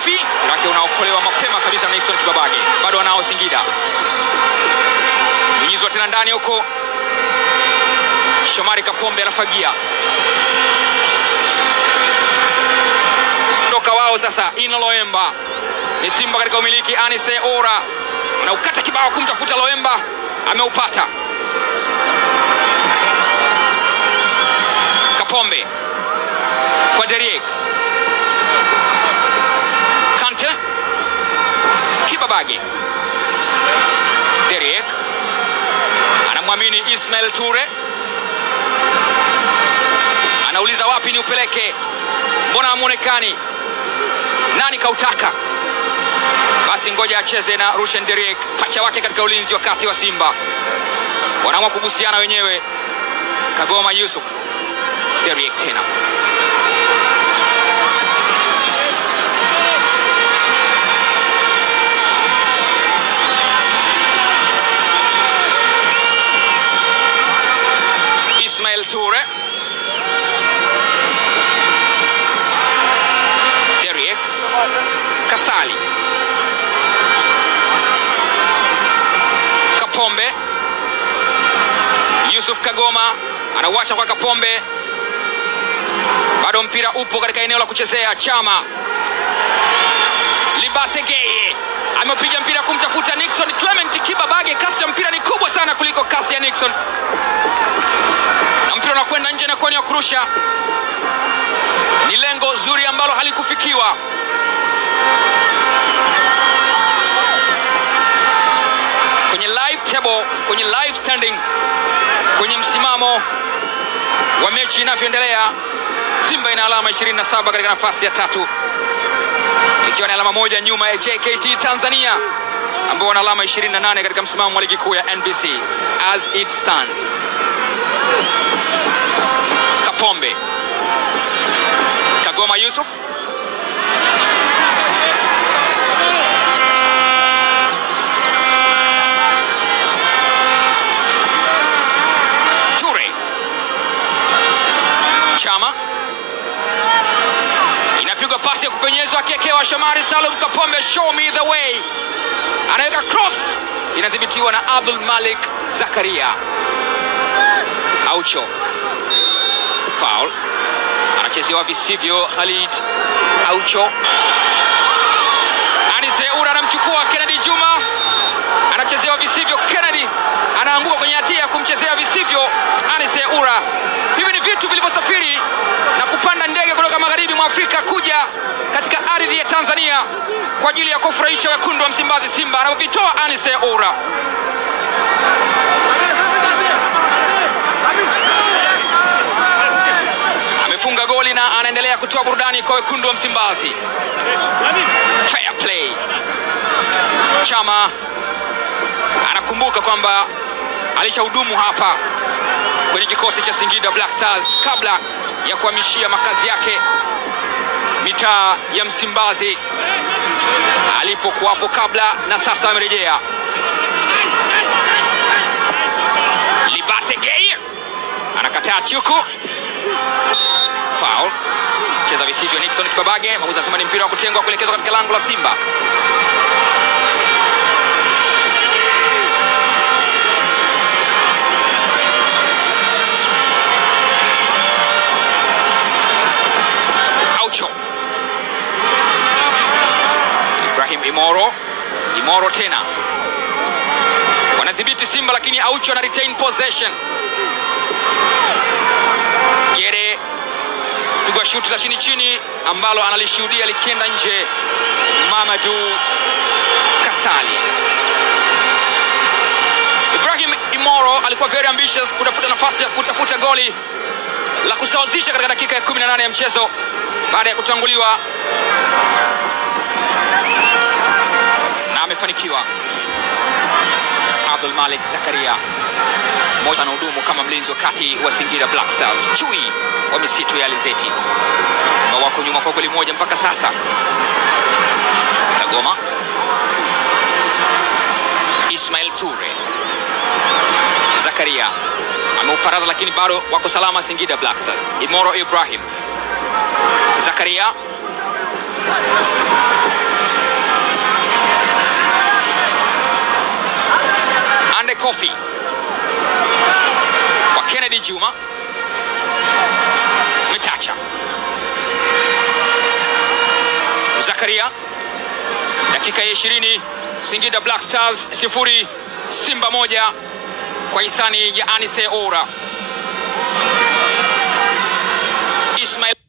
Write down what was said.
makofi. Rake unaokolewa mapema kabisa na Nixon Kibabage. Bado wanao Singida. Nyizwa tena ndani huko. Shomari Kapombe anafagia. Toka wao sasa Ino Loemba. Ni Simba katika umiliki. Anise Ora na ukata kibao kumtafuta Loemba, ameupata. Kapombe kwa Deriek. Kante Kibabage. Deriek anamwamini Ismail Ture, anauliza wapi ni upeleke, mbona hamuonekani, nani kautaka? Basi ngoja acheze na Rushen Deriek, pacha wake katika ulinzi wakati wa Simba. Wanaamua kugusiana wenyewe. Kagoma Yusuf. Deriek tena. Ismail Ture. Deriek. Kasali. Kapombe. Yusuf Kagoma anauacha kwa Kapombe. Bado mpira upo katika eneo la kuchezea. Chama. Libase Geye amepiga mpira kumtafuta Nixon Clement Kibabage. Kasi ya mpira ni kubwa sana kuliko kasi ya Nixon, na mpira unakwenda nje na koni ya kurusha. Ni lengo zuri ambalo halikufikiwa. Kwenye live table, kwenye live standing, kwenye msimamo wa mechi inavyoendelea, Simba ina alama 27 katika nafasi ya 3, ikiwa na alama moja nyuma ya JKT Tanzania ambao wana alama 28 katika msimamo wa ligi kuu ya NBC as it stands. Kapombe. Kagoma Yusuf. Ture. Chama. Inapigwa pasi ya kupenyezwa, akiwekewa Shomari Salum Kapombe. Show me the way. Anaweka cross, inadhibitiwa na Abdul Malik Zakaria. Aucho. Foul. Anachezewa visivyo Khalid Aucho. Anise Ura anamchukua Kennedy Juma. Anachezewa visivyo Kennedy. Anaanguka kwenye hatia ya kumchezea visivyo Anise Ura. Hivi ni vitu vilivyosafiri na kupanda ndege kutoka magharibi mwa Afrika kuja katika ardhi ya Tanzania kwa ajili ya kufurahisha wekundu wa Msimbazi Simba. Anavitoa Anise Ura. Amefunga goli na anaendelea kutoa burudani kwa wekundu wa Msimbazi. Fair play. Chama anakumbuka kwamba alishahudumu hapa kwenye kikosi cha Singida Black Stars kabla ya kuhamishia makazi yake mitaa ya Msimbazi alipokuwapo kabla, na sasa amerejea. Libase Gay anakataa chuku. Foul. Cheza visivyo Nixon Kibabage. Mwamuzi anasema ni mpira wa kutengwa kuelekezwa katika lango la Simba. Aucho. Ibrahim Imoro tena. Wanadhibiti Simba, lakini Aucho ana retain possession. Gere pigwa shuti la chini ambalo analishuhudia likienda nje. Mamadou Kasali. Ibrahim Imoro alikuwa very ambitious kutafuta nafasi ya kutafuta goli la kusawazisha katika dakika ya 18 ya mchezo baada ya kutanguliwa, na amefanikiwa. Abdul Malik Zakaria mmoja anahudumu kama mlinzi wakati wa Singida Black Stars. Chui wa misitu ya Alizeti na wako nyuma kwa goli moja mpaka sasa. Kagoma. Ismail Ture. Zakaria ameuparaza, lakini bado wako salama Singida Black Stars. Imoro Ibrahim. Zakaria Kofi kwa Kennedy Juma. Metacha Zakaria, dakika ya 20, Singida Black Stars 0 Simba 1 kwa hisani ya Anise Ora. Ismail